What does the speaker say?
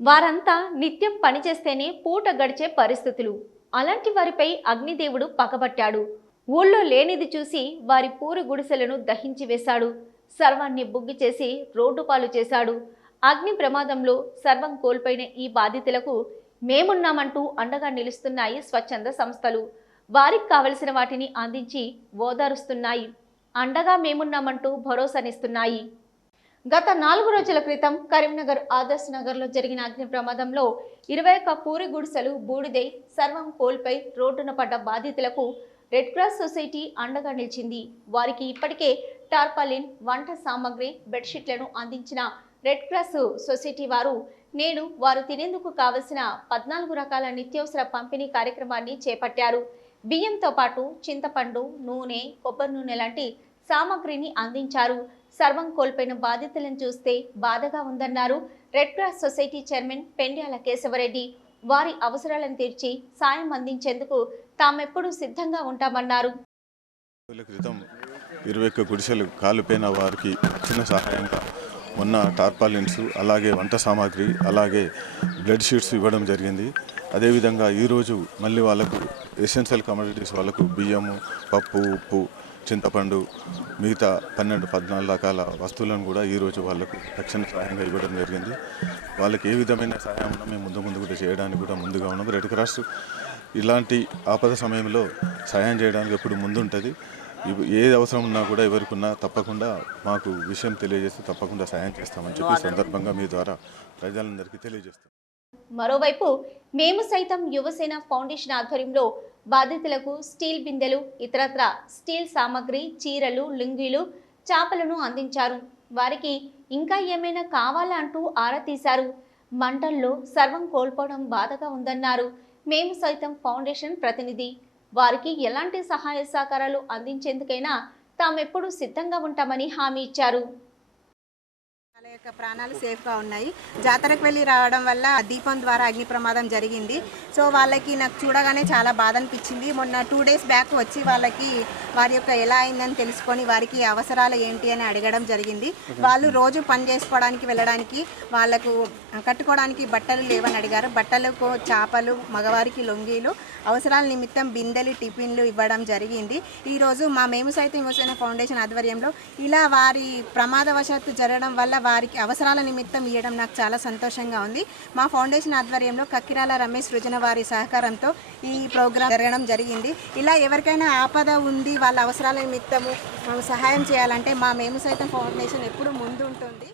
వారంతా నిత్యం పనిచేస్తేనే పూట గడిచే పరిస్థితులు. అలాంటి వారిపై అగ్నిదేవుడు పగబట్టాడు. ఊళ్ళో లేనిది చూసి వారి పూరి గుడిసెలను దహించి వేశాడు. సర్వాన్ని బుగ్గి చేసి రోడ్డు పాలు చేశాడు. అగ్ని ప్రమాదంలో సర్వం కోల్పోయిన ఈ బాధితులకు మేమున్నామంటూ అండగా నిలుస్తున్నాయి స్వచ్ఛంద సంస్థలు. వారికి కావలసిన వాటిని అందించి ఓదారుస్తున్నాయి. అండగా మేమున్నామంటూ భరోసానిస్తున్నాయి. గత నాలుగు రోజుల క్రితం కరీంనగర్ ఆదర్శ్ నగర్లో జరిగిన అగ్ని ప్రమాదంలో ఇరవై ఒక్క పూరి గుడిసెలు బూడిదై సర్వం కోల్పై రోడ్డున పడ్డ బాధితులకు రెడ్ క్రాస్ సొసైటీ అండగా నిలిచింది. వారికి ఇప్పటికే టార్పాలిన్ వంట సామాగ్రి బెడ్షీట్లను అందించిన రెడ్ క్రాస్ సొసైటీ వారు నేడు వారు తినేందుకు కావలసిన పద్నాలుగు రకాల నిత్యావసర పంపిణీ కార్యక్రమాన్ని చేపట్టారు. బియ్యంతో పాటు చింతపండు నూనె కొబ్బరి నూనె లాంటి సామాగ్రిని అందించారు. సర్వం కోల్పోయిన బాధితులను చూస్తే బాధగా ఉందన్నారు red cross society chairman Pendyala Keshavareddy. వారి అవసరాలను తీర్చి సాయం అందించేందుకు తామెప్పుడూ సిద్ధంగా ఉంటామన్నారు. క్రితం ఇరవై ఒక్క గుడిసెలు కాలిపోయిన వారికి చిన్న సహాయంగా ఉన్న టార్పాలిన్స్ అలాగే వంట సామాగ్రి అలాగే బ్లడ్ షీట్స్ ఇవ్వడం జరిగింది. అదేవిధంగా ఈరోజు మళ్ళీ వాళ్ళకు ఎసెన్షియల్ కమోడిటీస్ వాళ్ళకు బియ్యము పప్పు ఉప్పు చింతపండు మిగతా పన్నెండు పద్నాలుగు రకాల వస్తువులను కూడా ఈరోజు వాళ్ళకు తక్షణ సహాయంగా ఇవ్వడం జరిగింది. వాళ్ళకి ఏ విధమైన సహాయం ఉన్నా మేము ముందు ముందు కూడా చేయడానికి కూడా ముందుగా ఉన్నాం రెడ్ క్రాస్ ఇలాంటి ఆపద సమయంలో సహాయం చేయడానికి ఎప్పుడు ముందుంటుంది. ఇవి- ఏ అవసరం ఉన్నా కూడా ఎవరికున్నా తప్పకుండా మాకు విషయం తెలియజేస్తే తప్పకుండా సహాయం చేస్తామని చెప్పి సందర్భంగా మీ ద్వారా ప్రజలందరికీ తెలియజేస్తాం మరోవైపు మేము సైతం యువసేన ఫౌండేషన్ ఆధ్వర్యంలో బాధితులకు స్టీల్ బిందెలు ఇతరత్ర స్టీల్ సామాగ్రి చీరలు లుంగీలు చేపలను అందించారు. వారికి ఇంకా ఏమైనా కావాలా అంటూ ఆరా తీశారు. మంటల్లో సర్వం కోల్పోవడం బాధగా ఉందన్నారు. మేము సైతం ఫౌండేషన్ ప్రతినిధి. వారికి ఎలాంటి సహాయ సహకారాలు అందించేందుకైనా తామెప్పుడు సిద్ధంగా ఉంటామని హామీ ఇచ్చారు. యొక్క ప్రాణాలు సేఫ్గా ఉన్నాయి. జాతరకు వెళ్ళి రావడం వల్ల దీపం ద్వారా అగ్ని ప్రమాదం జరిగింది. సో వాళ్ళకి నాకు చూడగానే చాలా బాధ అనిపించింది. మొన్న టూ డేస్ బ్యాక్ వచ్చి వాళ్ళకి వారి యొక్క ఎలా అయిందని తెలుసుకొని వారికి అవసరాలు ఏంటి అని అడగడం జరిగింది. వాళ్ళు రోజు పని చేసుకోవడానికి వెళ్ళడానికి వాళ్ళకు కట్టుకోవడానికి బట్టలు లేవని అడిగారు. బట్టలకు చేపలు మగవారికి లొంగీలు అవసరాల నిమిత్తం బిందెలు టిఫిన్లు ఇవ్వడం జరిగింది. ఈరోజు మా మేము సైతం యువసేన ఫౌండేషన్ ఆధ్వర్యంలో ఇలా వారి ప్రమాదవశాత్తు జరగడం వల్ల వారికి అవసరాల నిమిత్తం ఇవ్వడం నాకు చాలా సంతోషంగా ఉంది. మా ఫౌండేషన్ ఆధ్వర్యంలో కక్కిరాల రమేష్ సృజన వారి సహకారంతో ఈ ప్రోగ్రాం జరగడం జరిగింది. ఇలా ఎవరికైనా ఆపద ఉంది వాళ్ళ అవసరాల నిమిత్తము సహాయం చేయాలంటే మా మేము సైతం ఫౌండేషన్ ఎప్పుడు ముందు ఉంటుంది